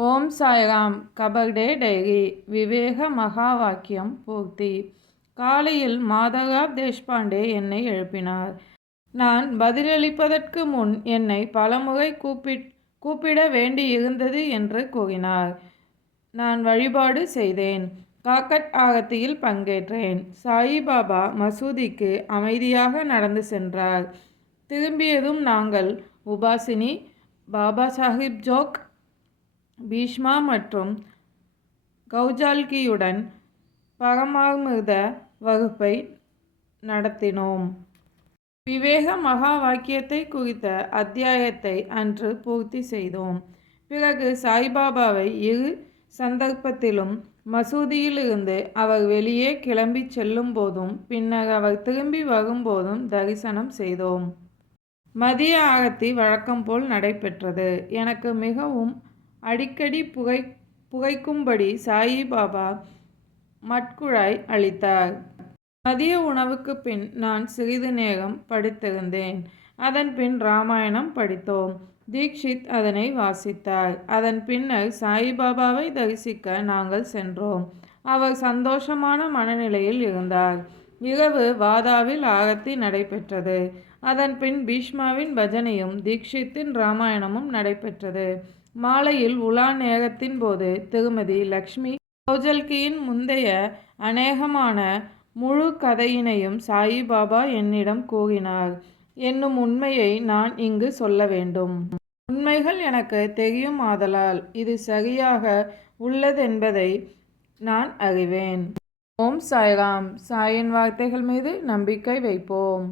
ஓம் Sairam. கபர்டே diary. விவேக மகா வாக்கியம் பூர்த்தி. காலையில் மாதவா தேஷ்பாண்டே என்னை எழுப்பினார். நான் பதிலளிப்பதற்கு முன் என்னை பலமுறை கூப்பிட வேண்டியிருந்தது என்று கூறினார். நான் வழிபாடு செய்தேன். காக்கட் ஆரத்தியில் பங்கேற்றேன். சாயிபாபா மசூதிக்கு அமைதியாக நடந்து சென்றார். திரும்பியதும் நாங்கள் உபாசினி, பாபா சாஹிப் ஜோக், பீஷ்மா மற்றும் கௌஜால்கியுடன் பரமாமிர்த வகுப்பை நடத்தினோம். விவேக மகா வாக்கியத்தை குறித்த அத்தியாயத்தை அன்று பூர்த்தி செய்தோம். பிறகு சாய்பாபாவை இரு சந்தர்ப்பத்திலும் மசூதியிலிருந்து அவர் வெளியே கிளம்பி செல்லும் போதும் பின்னர் அவர் திரும்பி வரும்போதும் தரிசனம் செய்தோம். மதிய ஆரத்தி வழக்கம் போல் நடைபெற்றது. எனக்கு மிகவும் அடிக்கடி புகைக்கும்படி சாயிபாபா மட்குழாய் அளித்தார். மதிய உணவுக்கு பின் நான் சிறிது நேரம் படித்திருந்தேன். அதன் பின் ராமாயணம் படித்தோம். தீக்ஷித் அதனை வாசித்தார். அதன் பின்னர் சாயிபாபாவை தரிசிக்க நாங்கள் சென்றோம். அவர் சந்தோஷமான மனநிலையில் இருந்தார். இரவு வாதாவில் ஆரத்தி நடைபெற்றது. அதன் பின் பீஷ்மாவின் பஜனையும் தீக்ஷித்தின் ராமாயணமும் நடைபெற்றது. மாலையில் உலா நேரத்தின் போது திருமதி லக்ஷ்மி கௌஜல்கியின் முந்தைய அநேகமான முழு கதையினையும் சாயிபாபா என்னிடம் கூறினார் என்னும் உண்மையை நான் இங்கு சொல்ல வேண்டும். உண்மைகள் எனக்கு தெரியும் ஆதலால் இது சரியாக உள்ளதென்பதை நான் அறிவேன். ஓம் சாய்ராம். சாயின் வார்த்தைகள் மீது நம்பிக்கை வைப்போம்.